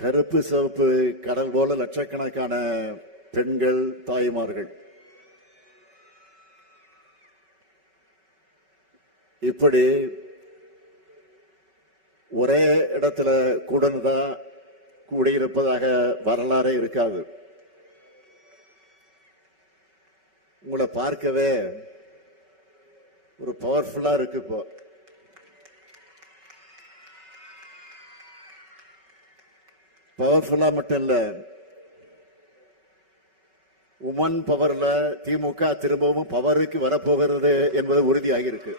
கருப்பு சிவப்பு கடல் போல லட்சக்கணக்கான பெண்கள், தாய்மார்கள் இப்படி ஒரே இடத்துல கூடதான் கூடியிருப்பதாக வரலாறே இருக்காது. உங்களை பார்க்கவே ஒரு பவர்ஃபுல்லா இருக்கு. இப்போ பவர்ஃபுல்லா மட்டும் இல்ல, உமன் பவர்ல திமுக திரும்பவும் பவருக்கு வரப்போகிறது என்பது உறுதியாகியிருக்கு.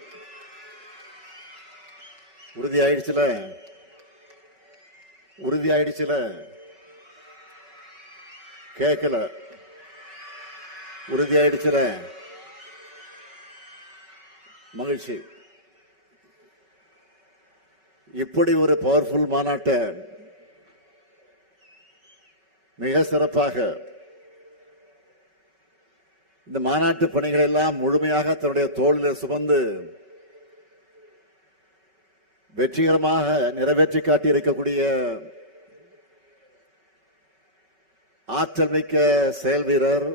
உறுதியாயிடுச்சுல கேட்கல, உறுதியாயிடுச்சுல மகிழ்ச்சி. இப்படி ஒரு பவர்ஃபுல் மாநாட்டை மிக சிறப்பாக இந்த மாநாட்டு பணிகள் எல்லாம் முழுமையாக தன்னுடைய தோளில் சுமந்து வெற்றிகரமாக நிறைவேற்றி காட்டி இருக்கக்கூடிய ஆற்றல் மிக்க செயல் வீரர்,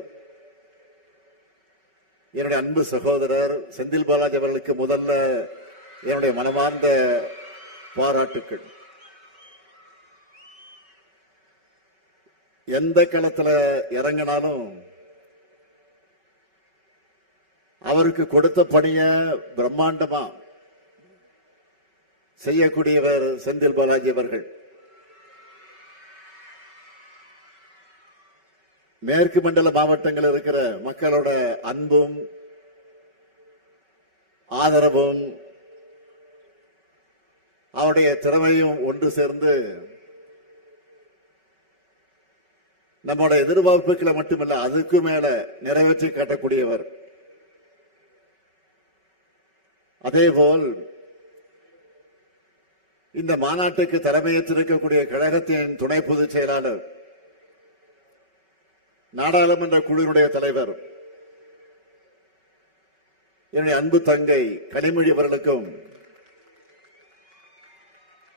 என்னுடைய அன்பு சகோதரர் செந்தில் பாலாஜி அவர்களுக்கு முதல்ல என்னுடைய மனமார்ந்த பாராட்டுக்கள். எந்த களத்துல இறங்கினாலும் அவருக்கு கொடுத்த பணிய பிரம்மாண்டமா செய்யக்கூடியவர் செந்தில் பாலாஜி அவர்கள். மேற்கு மண்டல மாவட்டங்களில் இருக்கிற மக்களோட அன்பும் ஆதரவும் அவருடைய திறமையும் ஒன்று சேர்ந்து நம்முடைய எதிர்பார்ப்புகளை மட்டுமல்ல அதுக்கு மேல நிறைவேற்றி காட்டக்கூடியவர். அதேபோல் இந்த மாநாட்டுக்கு தலைமையேற்றிருக்கக்கூடிய கழகத்தின் துணை பொதுச் செயலாளர், நாடாளுமன்ற குழுவினுடைய தலைவர், என்னுடைய அன்பு தங்கை கனிமொழி அவர்களுக்கும்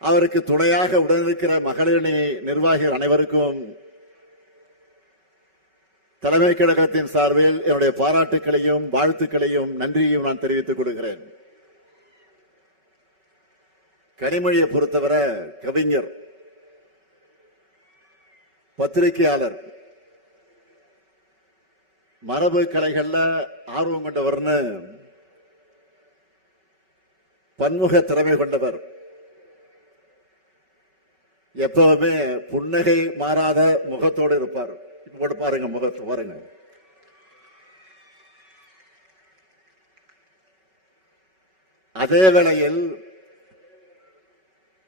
அவருக்கு துணையாக உடனிருக்கிற மகளிரணி நிர்வாகிகள் அனைவருக்கும் தலைமை கழகத்தின் சார்பில் என்னுடைய பாராட்டுக்களையும் வாழ்த்துக்களையும் நன்றியையும் நான் தெரிவித்துக் கொள்கிறேன். கனிமொழியை பொறுத்தவரை கவிஞர், பத்திரிகையாளர், மரபு கலைகள்ல ஆர்வம் கொண்டவர்னு பன்முக திறமை கொண்டவர். எப்பவுமே புன்னகை மாறாத முகத்தோடு இருப்பார். இப்ப பாருங்க, முகத்தை பாருங்க. அதே வேளையில்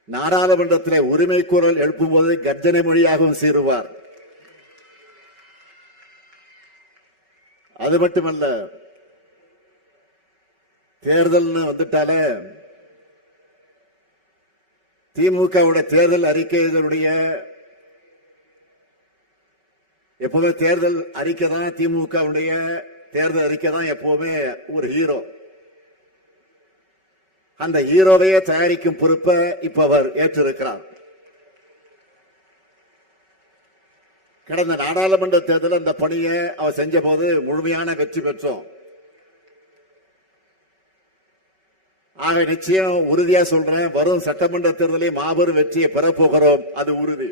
நாடாளுமன்றத்தில் உரிமை குரல் எழுப்பும் போது கர்ஜனை மொழியாகவும் சீருவார். அது மட்டுமல்ல, தேர்தல்னு வந்துட்டாலே திமுகவுடைய தேர்தல் அறிக்கைகளுடைய எப்பவுமே தேர்தல் அறிக்கை தான், திமுகவுடைய தேர்தல் அறிக்கை தான் எப்பவுமே ஒரு ஹீரோ. அந்த ஹீரோவையே தயாரிக்கும் பொறுப்பை இப்ப அவர் ஏற்றிருக்கிறார். கடந்த நாடாளுமன்ற தேர்தல் அந்த பணியை அவர் செஞ்ச போது முழுமையான வெற்றி பெற்றோம். ஆக நிச்சயம் உறுதியா சொல்றேன், வரும் சட்டமன்ற தேர்தலில் மாபெரும் வெற்றியை பெறப்போகிறோம், அது உறுதி.